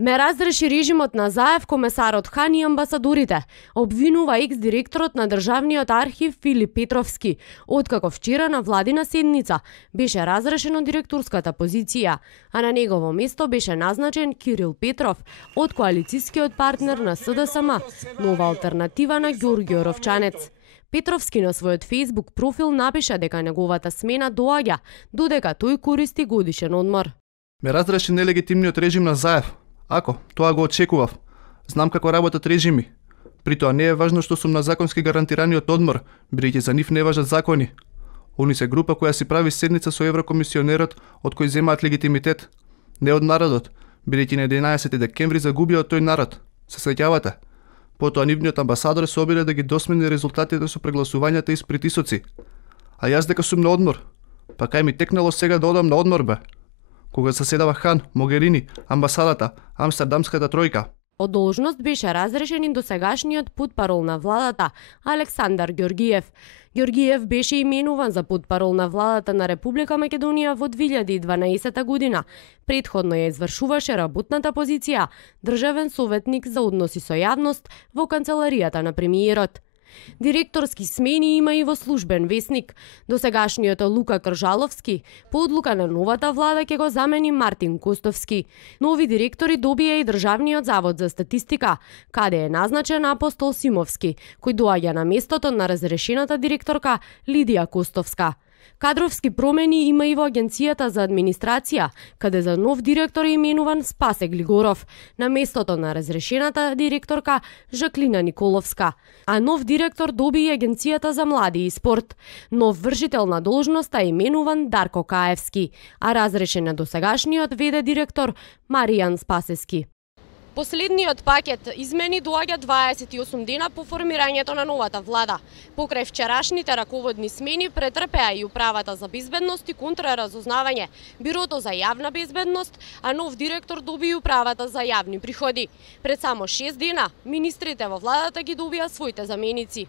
Ме разреши режимот на Заев, комесарот Хан и амбасадорите, обвинува екс-директорот на Државниот архив Филип Петровски, откако вчера на владина седница беше разрешено директорската позиција, а на негово место беше назначен Кирил Петров од коалицискиот партнер на СДСМ, нова алтернатива на Ѓорѓе Оровчанец. Петровски на својот Facebook профил напиша дека неговата смена доаѓа, додека тој користи годишен одмор. Ме разреши нелегитимниот режим на Заев. Ако, тоа го очекував. Знам како работат режими. Притоа не е важно што сум на законски гарантираниот одмор, бидејќи за нив не важат закони. Они се група која си прави седница со еврокомисионерот од кој земаат легитимитет, не од народот, бидејќи на 11 декември загубија од тој народ. Се сеќавате? Потоа нивниот амбасадор се обиде да ги досмени резултатите со прегласувањата и с притисоци. А јас дека сум на одмор. Па кај ми текнало сега да одам на одмор бе. Кога заседава Хан, Могерини, амбасадата, Амстердамската тројка. Од должност беше разрешен и досегашниот портпарол на владата Александар Ѓорѓиев. Ѓорѓиев беше именуван за портпарол на владата на Република Македонија во 2012 година. Претходно ја извршуваше работната позиција државен советник за односи со јавност во канцеларијата на премиерот. Директорски смени има и во службен весник. Досегашниот Лука Кржаловски по одлука на новата влада ќе го замени Мартин Костовски. Нови директори добија и Државниот завод за статистика, каде е назначен Апостол Симовски, кој доаѓа на местото на разрешената директорка Лидија Костовска. Кадровски промени има и во Агенцијата за администрација, каде за нов директор е именуван Спасе Глигоров, на местото на разрешената директорка Жаклина Николовска. А нов директор доби и Агенцијата за млади и спорт. Нов вршител на должноста е именуван Дарко Каевски, а разрешен е досегашниот ВД директор Маријан Спасески. Последниот пакет измени доаѓа 28 дена по формирањето на новата влада. Покрај вчерашните раководни смени претрпеа и управата за безбедност и контраразузнавање, бирото за јавна безбедност, а нов директор доби и управата за јавни приходи. Пред само 6 дена министрите во владата ги добија своите заменици.